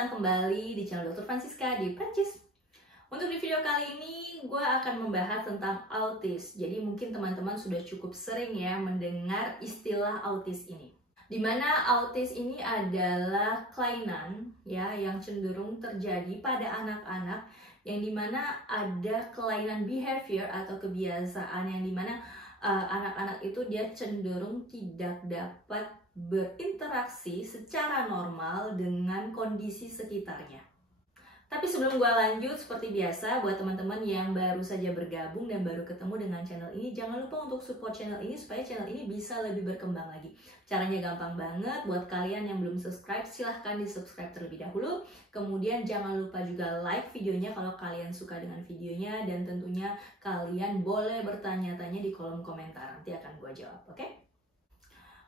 datang kembali di channel Dr. Francisca di Prancis. Untuk di video kali ini, gue akan membahas tentang autis. Jadi mungkin teman-teman sudah cukup sering ya mendengar istilah autis ini. Dimana autis ini adalah kelainan ya yang cenderung terjadi pada anak-anak, yang dimana ada kelainan behavior atau kebiasaan yang dimana anak-anak itu dia cenderung tidak dapat berinteraksi secara normal dengan kondisi sekitarnya. Tapi sebelum gue lanjut, seperti biasa buat teman-teman yang baru saja bergabung dan baru ketemu dengan channel ini, jangan lupa untuk support channel ini supaya channel ini bisa lebih berkembang lagi. Caranya gampang banget. Buat kalian yang belum subscribe, silahkan di subscribe terlebih dahulu. Kemudian jangan lupa juga like videonya kalau kalian suka dengan videonya, dan tentunya kalian boleh bertanya-tanya di kolom komentar, nanti akan gue jawab, oke?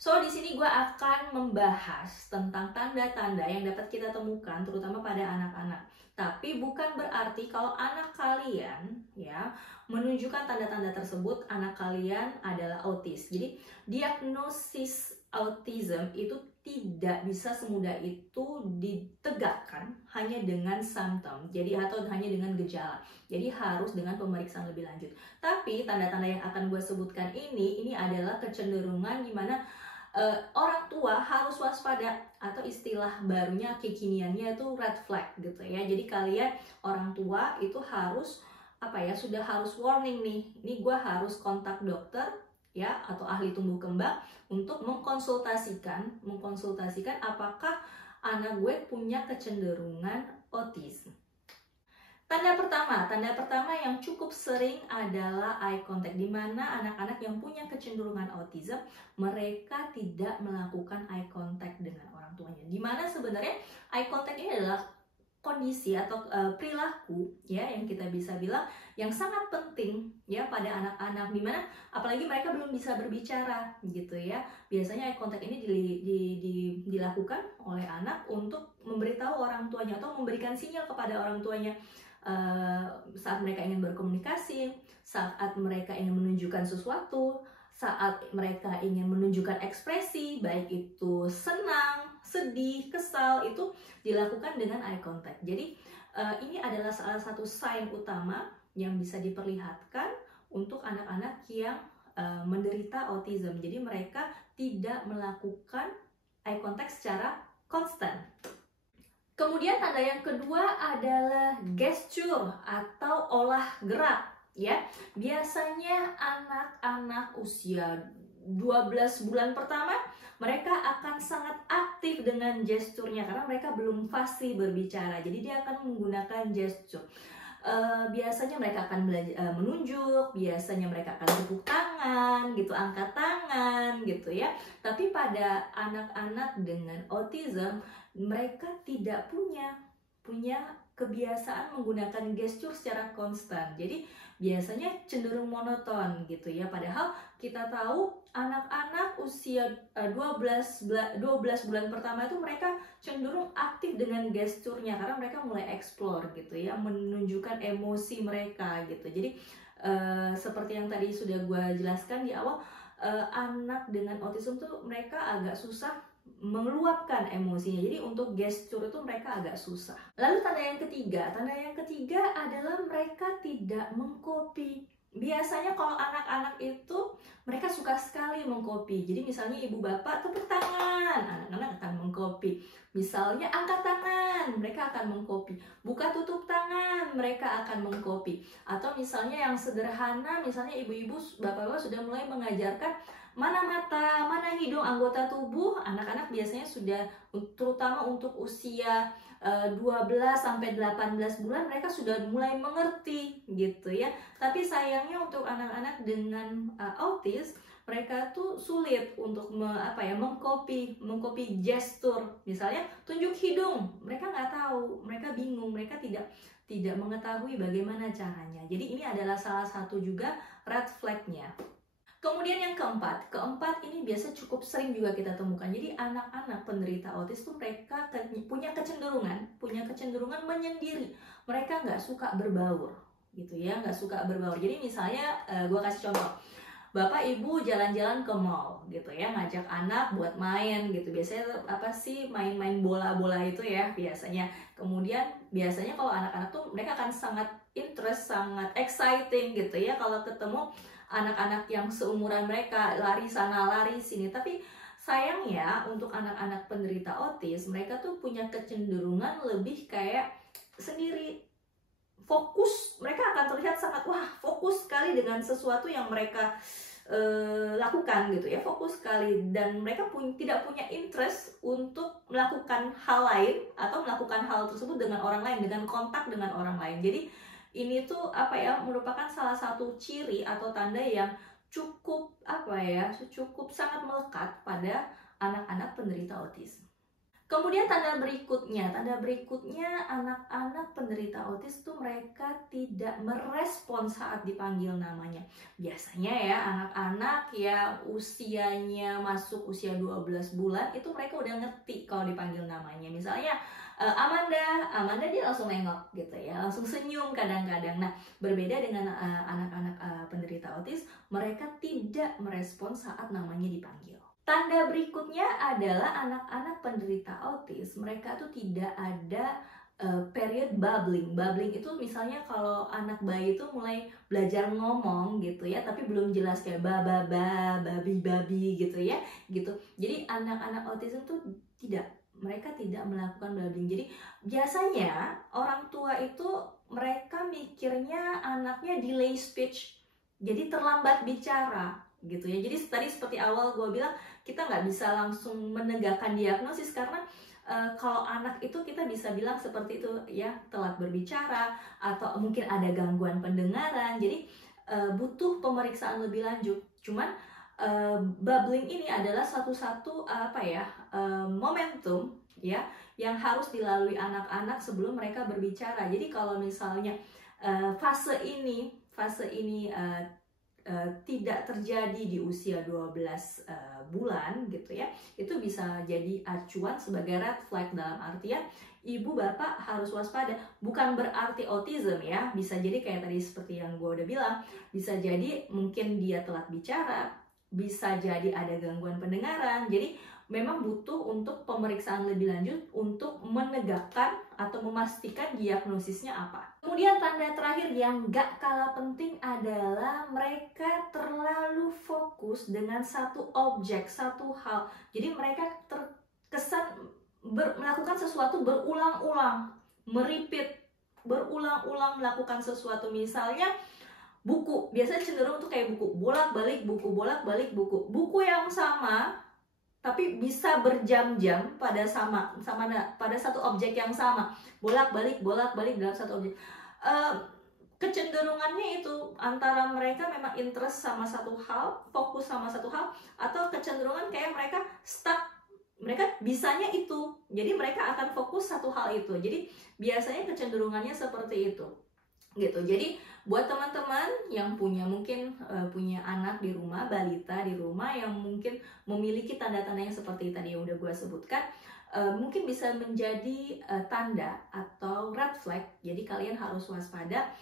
So, di sini gue akan membahas tentang tanda-tanda yang dapat kita temukan terutama pada anak-anak. Tapi bukan berarti kalau anak kalian ya menunjukkan tanda-tanda tersebut anak kalian adalah autis. Jadi, diagnosis autism itu tidak bisa semudah itu ditegakkan hanya dengan simptom. Jadi atau hanya dengan gejala. Jadi harus dengan pemeriksaan lebih lanjut. Tapi tanda-tanda yang akan gue sebutkan ini adalah kecenderungan di mana orang tua harus waspada, atau istilah barunya kekiniannya itu red flag gitu ya. Jadi kalian orang tua itu harus sudah harus warning nih, ini gue harus kontak dokter ya atau ahli tumbuh kembang untuk mengkonsultasikan apakah anak gue punya kecenderungan autism. Tanda pertama yang cukup sering adalah eye contact, di mana anak-anak yang punya kecenderungan autism, mereka tidak melakukan eye contact dengan orang tuanya. Di mana sebenarnya eye contact ini adalah kondisi atau perilaku ya yang kita bisa bilang yang sangat penting ya pada anak-anak, di mana apalagi mereka belum bisa berbicara gitu ya. Biasanya eye contact ini dilakukan oleh anak untuk memberitahu orang tuanya atau memberikan sinyal kepada orang tuanya saat mereka ingin berkomunikasi, saat mereka ingin menunjukkan sesuatu, saat mereka ingin menunjukkan ekspresi, baik itu senang, sedih, kesal, itu dilakukan dengan eye contact. Jadi ini adalah salah satu sign utama yang bisa diperlihatkan untuk anak-anak yang menderita autism. Jadi mereka tidak melakukan eye contact secara konstan. Kemudian tanda yang kedua adalah gesture atau olah gerak ya. Biasanya anak-anak usia 12 bulan pertama mereka akan sangat aktif dengan gesturnya karena mereka belum fasih berbicara. Jadi dia akan menggunakan gesture. Biasanya mereka akan menunjuk, biasanya mereka akan tepuk tangan gitu, angkat tangan gitu ya. Tapi pada anak-anak dengan autism, mereka tidak punya kebiasaan menggunakan gestur secara konstan. Jadi biasanya cenderung monoton gitu ya. Padahal kita tahu anak-anak usia 12 bulan pertama itu mereka cenderung aktif dengan gesturnya karena mereka mulai explore gitu ya, menunjukkan emosi mereka gitu. Jadi seperti yang tadi sudah gue jelaskan di awal, anak dengan autism tuh mereka agak susah meluapkan emosinya. Jadi untuk gestur itu mereka agak susah. Lalu tanda yang ketiga adalah mereka tidak mengcopy. Biasanya kalau anak-anak itu mereka suka sekali mengcopy. Jadi misalnya ibu bapak tepuk tangan, anak-anak akan mengcopy. Misalnya angkat tangan, mereka akan mengcopy. Buka tutup tangan, mereka akan mengcopy. Atau misalnya yang sederhana, misalnya ibu-ibu, bapak-bapak sudah mulai mengajarkan mana mata, mana hidung, anggota tubuh. Anak-anak biasanya sudah, terutama untuk usia 12 sampai 18 bulan, mereka sudah mulai mengerti gitu ya. Tapi sayangnya untuk anak-anak dengan autis, mereka tuh sulit untuk mengcopy gestur. Misalnya tunjuk hidung, mereka nggak tahu, mereka bingung, mereka tidak mengetahui bagaimana caranya. Jadi ini adalah salah satu juga red flag-nya. Kemudian yang keempat ini biasa cukup sering juga kita temukan. Jadi anak-anak penderita autis tuh mereka punya kecenderungan menyendiri. Mereka nggak suka berbaur gitu ya, nggak suka berbaur. Jadi misalnya gue kasih contoh, bapak ibu jalan-jalan ke mall gitu ya, ngajak anak buat main gitu. Biasanya apa sih, main-main bola-bola itu ya biasanya. Kemudian biasanya kalau anak-anak tuh mereka akan sangat interest, sangat exciting gitu ya kalau ketemu anak-anak yang seumuran mereka, lari sana lari sini. Tapi sayangnya untuk anak-anak penderita autis, mereka tuh punya kecenderungan lebih kayak sendiri, fokus. Mereka akan terlihat sangat fokus sekali dengan sesuatu yang mereka lakukan gitu ya, fokus sekali, dan mereka tidak punya interest untuk melakukan hal lain atau melakukan hal tersebut dengan orang lain, dengan kontak dengan orang lain. Jadi ini tuh merupakan salah satu ciri atau tanda yang cukup cukup sangat melekat pada anak-anak penderita autis. Kemudian tanda berikutnya anak-anak penderita autis tuh mereka tidak merespon saat dipanggil namanya. Biasanya ya anak-anak ya usianya masuk usia 12 bulan itu mereka udah ngerti kalau dipanggil namanya. Misalnya Amanda dia langsung nengok gitu ya, langsung senyum kadang-kadang. Nah, berbeda dengan anak-anak penderita autis, mereka tidak merespon saat namanya dipanggil. Tanda berikutnya adalah anak-anak penderita autis, mereka tuh tidak ada period babbling. Babbling itu misalnya kalau anak bayi itu mulai belajar ngomong gitu ya, tapi belum jelas kayak babi gitu ya, gitu. Jadi anak-anak autism tuh mereka tidak melakukan babbling. Jadi biasanya orang tua itu mereka mikirnya anaknya delay speech, jadi terlambat bicara gitu ya. Jadi tadi seperti awal gue bilang, kita nggak bisa langsung menegakkan diagnosis karena kalau anak itu kita bisa bilang seperti itu ya, telat berbicara atau mungkin ada gangguan pendengaran. Jadi butuh pemeriksaan lebih lanjut. Cuman babbling ini adalah satu-satu momentum ya yang harus dilalui anak-anak sebelum mereka berbicara. Jadi kalau misalnya fase ini tidak terjadi di usia 12 bulan gitu ya, itu bisa jadi acuan sebagai red flag, dalam artian ibu bapak harus waspada. Bukan berarti autism ya, bisa jadi kayak tadi seperti yang gue udah bilang, bisa jadi mungkin dia telat bicara, bisa jadi ada gangguan pendengaran. Jadi memang butuh untuk pemeriksaan lebih lanjut untuk menegakkan atau memastikan diagnosisnya apa. Kemudian tanda terakhir yang gak kalah penting adalah mereka terlalu fokus dengan satu objek, satu hal. Jadi mereka terkesan melakukan sesuatu berulang-ulang, merepeat, berulang-ulang melakukan sesuatu. Misalnya buku, biasanya cenderung tuh kayak buku, bolak-balik buku. Buku yang sama tapi bisa berjam-jam pada satu objek yang sama, bolak-balik dalam satu objek. Kecenderungannya itu antara mereka memang interest sama satu hal, fokus sama satu hal, atau kecenderungan kayak mereka stuck, mereka bisanya itu, jadi mereka akan fokus satu hal itu. Jadi biasanya kecenderungannya seperti itu gitu. Jadi buat teman-teman yang mungkin punya anak di rumah, balita di rumah yang mungkin memiliki tanda-tanda yang seperti tadi yang udah gue sebutkan, mungkin bisa menjadi tanda atau red flag. Jadi kalian harus waspada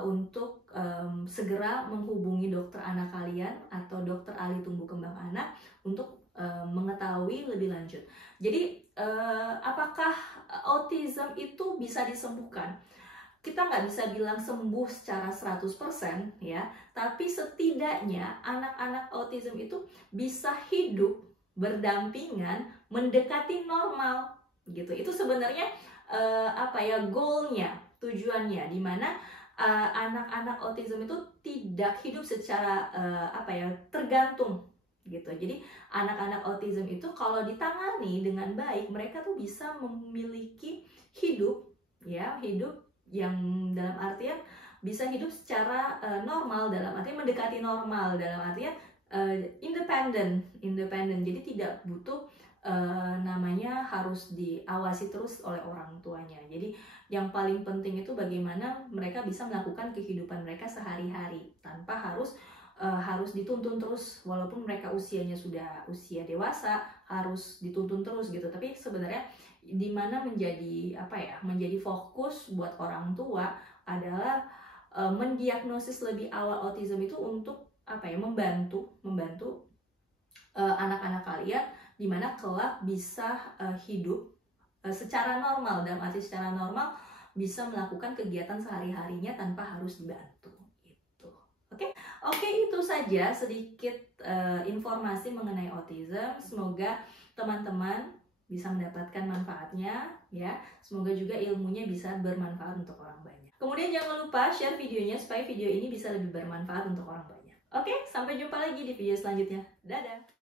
untuk segera menghubungi dokter anak kalian atau dokter ahli tumbuh kembang anak untuk mengetahui lebih lanjut. Jadi apakah autism itu bisa disembuhkan? Kita nggak bisa bilang sembuh secara 100% ya, tapi setidaknya anak-anak autism itu bisa hidup berdampingan, mendekati normal gitu. Itu sebenarnya goalnya, tujuannya, dimana anak-anak autism itu tidak hidup secara tergantung gitu. Jadi anak-anak autism itu kalau ditangani dengan baik, mereka tuh bisa memiliki hidup yang dalam artian bisa hidup secara normal, dalam artian mendekati normal, dalam artian independen. Jadi tidak butuh harus diawasi terus oleh orang tuanya. Jadi yang paling penting itu bagaimana mereka bisa melakukan kehidupan mereka sehari-hari tanpa harus dituntun terus, walaupun mereka usianya sudah usia dewasa, harus dituntun terus gitu. Tapi sebenarnya dimana menjadi fokus buat orang tua adalah mendiagnosis lebih awal autism itu untuk membantu anak-anak kalian dimana kelak bisa hidup secara normal, dalam arti secara normal bisa melakukan kegiatan sehari-harinya tanpa harus dibantu gitu. Oke, itu saja sedikit informasi mengenai autism. Semoga teman-teman bisa mendapatkan manfaatnya ya. Semoga juga ilmunya bisa bermanfaat untuk orang banyak. Kemudian jangan lupa share videonya supaya video ini bisa lebih bermanfaat untuk orang banyak. Oke, sampai jumpa lagi di video selanjutnya. Dadah.